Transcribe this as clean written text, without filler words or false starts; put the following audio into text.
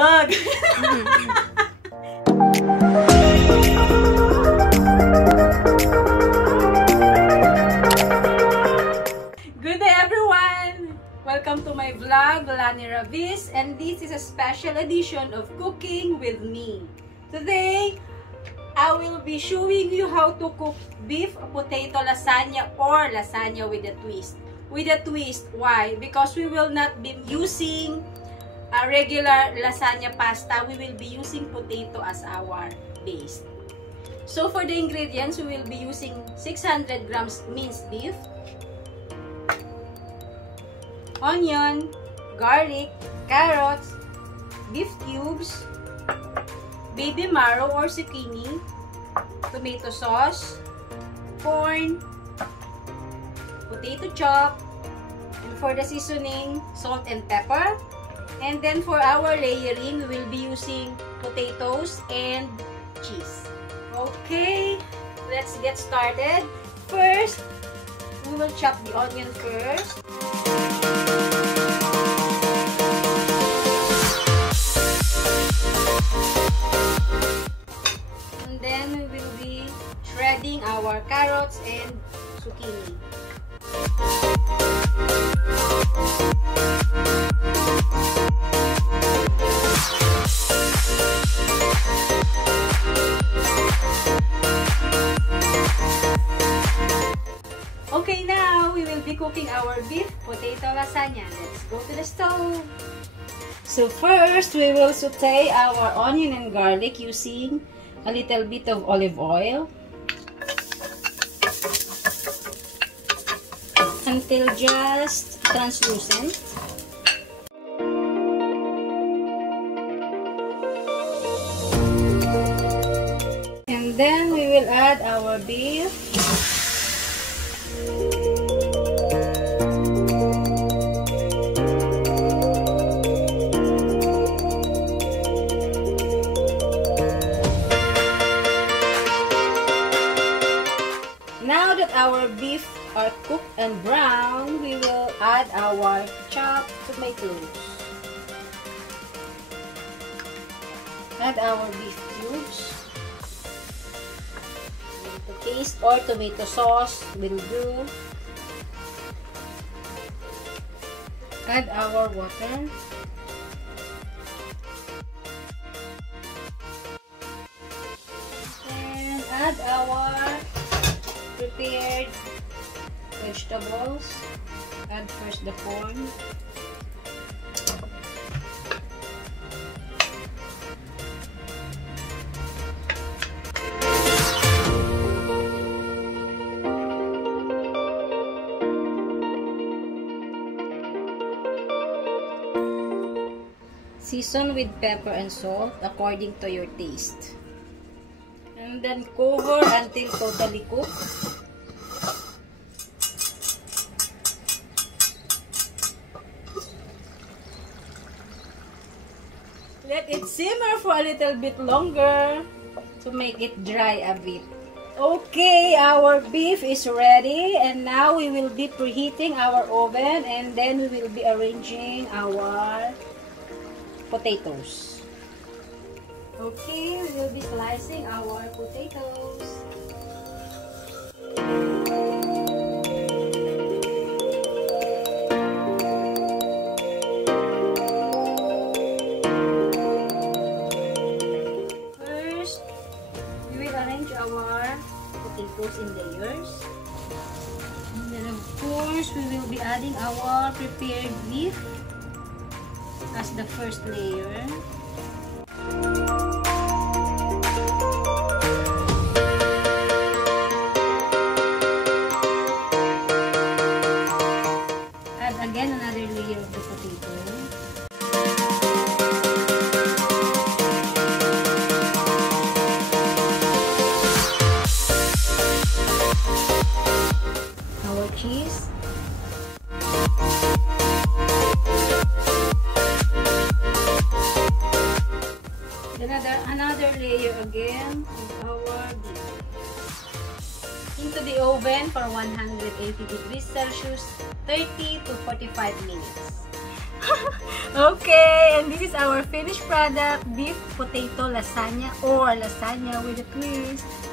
Good day everyone! Welcome to my vlog, Lani Ravis, and this is a special edition of Cooking with Me. Today, I will be showing you how to cook beef potato lasagna or lasagna with a twist. With a twist, why? Because we will not be using a regular lasagna pasta, we will be using potato as our base. So for the ingredients, we will be using 600 grams minced beef, onion, garlic, carrots, beef cubes, baby marrow or zucchini, tomato sauce, corn, potato chop, and for the seasoning, salt and pepper. And then for our layering, we will be using potatoes and cheese. Okay, let's get started. First, we will chop the onion first. And then we will be shredding our carrots and zucchini. Okay, now we will be cooking our beef potato lasagna. Let's go to the stove. So first, we will saute our onion and garlic using a little bit of olive oil until just translucent. And then we will add our beef. Now that our beef are cooked and brown, we will add our chopped tomatoes. Add our beef cubes. The paste or tomato sauce will do. Add our water. And add our prepared vegetables. Add first the corn. Season with pepper and salt according to your taste. And then cover until totally cooked. Let it simmer for a little bit longer to make it dry a bit. Okay, our beef is ready, and now we will be preheating our oven, and then we will be arranging our potatoes. Okay, we will be slicing our potatoes. First, we will arrange our potatoes in layers. And then of course, we will be adding our prepared beef as the first layer. Add again another layer of the potato. Our cheese. Another layer again of our beef. Into the oven for 180 degrees Celsius, 30 to 45 minutes. Okay, and this is our finished product, beef potato lasagna or lasagna with a twist.